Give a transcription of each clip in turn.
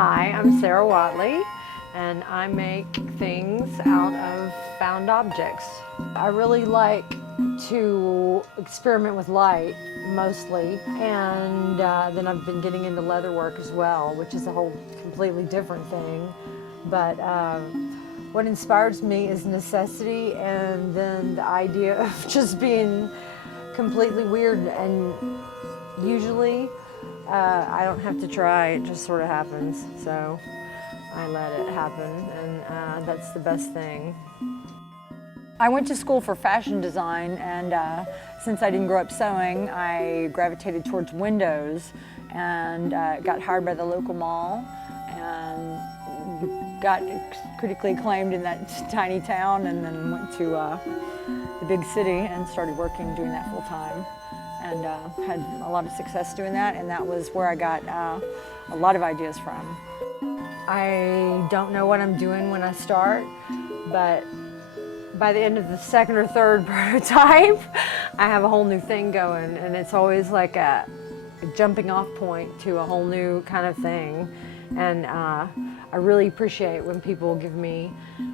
Hi, I'm Sarah Whatley, and I make things out of found objects. I really like to experiment with light, mostly, and then I've been getting into leather work as well, which is a whole completely different thing. But what inspires me is necessity, and then the idea of just being completely weird, and usually I don't have to try, it just sort of happens. So I let it happen, and that's the best thing. I went to school for fashion design, and since I didn't grow up sewing, I gravitated towards windows and got hired by the local mall and got critically acclaimed in that tiny town, and then went to the big city and started working doing that full time, and had a lot of success doing that, and that was where I got a lot of ideas from. I don't know what I'm doing when I start, but by the end of the second or third prototype, I have a whole new thing going, and it's always like a jumping off point to a whole new kind of thing. And I really appreciate when people give me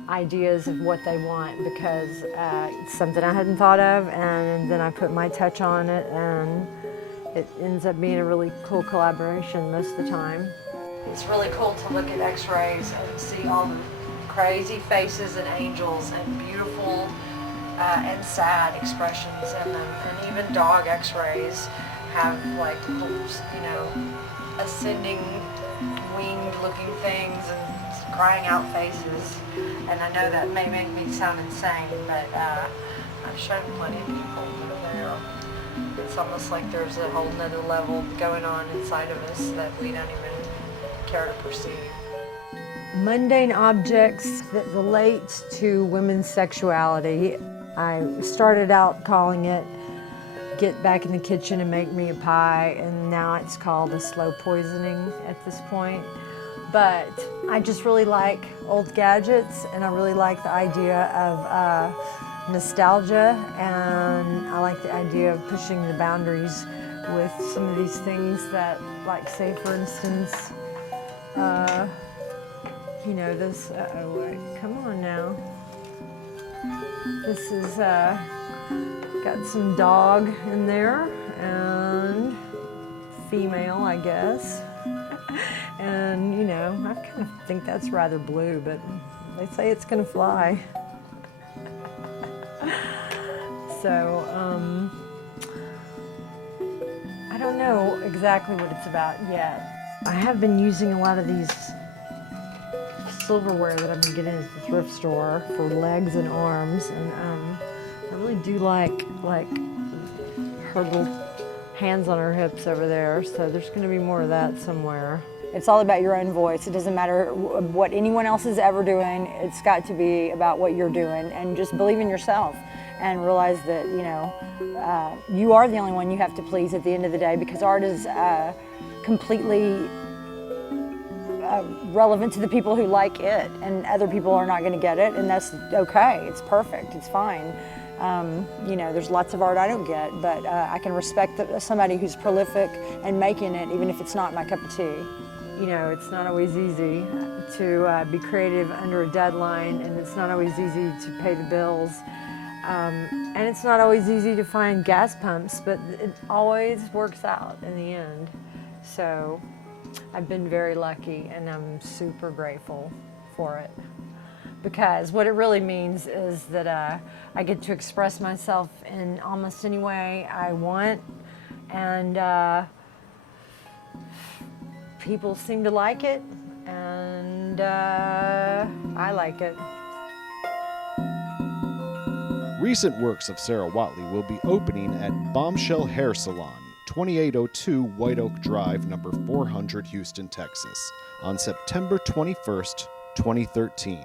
ideas of what they want, because it's something I hadn't thought of, and then I put my touch on it, and it ends up being a really cool collaboration most of the time. It's really cool to look at x-rays and see all the crazy faces and angels and beautiful and sad expressions in them. And even dog x-rays have like little, ascending winged looking things and crying out faces. And I know that may make me sound insane, but I've shown plenty of people that it's almost like there's a whole nother level going on inside of us that we don't even care to perceive. Mundane objects that relate to women's sexuality. I started out calling it Get Back in the Kitchen and Make Me a Pie, and now it's called a slow poisoning at this point. But I just really like old gadgets, and I really like the idea of nostalgia, and I like the idea of pushing the boundaries with some of these things that, like, say for instance, this, come on now. This is, got some dog in there, and female, I guess. And, I kind of think that's rather blue, but they say it's gonna fly. So, I don't know exactly what it's about yet. I have been using a lot of these silverware that I've been getting at the thrift store for legs and arms, and I really do like her little hands on her hips over there, so there's going to be more of that somewhere. It's all about your own voice. It doesn't matter what anyone else is ever doing. It's got to be about what you're doing, and just believe in yourself and realize that you are the only one you have to please at the end of the day, because art is completely relevant to the people who like it, and other people are not going to get it, and that's okay. It's perfect. It's fine. There's lots of art I don't get, but I can respect somebody who's prolific and making it, even if it's not my cup of tea. It's not always easy to be creative under a deadline, and it's not always easy to pay the bills, and it's not always easy to find gas pumps, but it always works out in the end. So I've been very lucky, and I'm super grateful for it, because what it really means is that I get to express myself in almost any way I want, and people seem to like it, and I like it. Recent works of Sarah Whatley will be opening at Bombshell Hair Salon, 2802 White Oak Drive, number 400, Houston, Texas, on September 21st, 2013.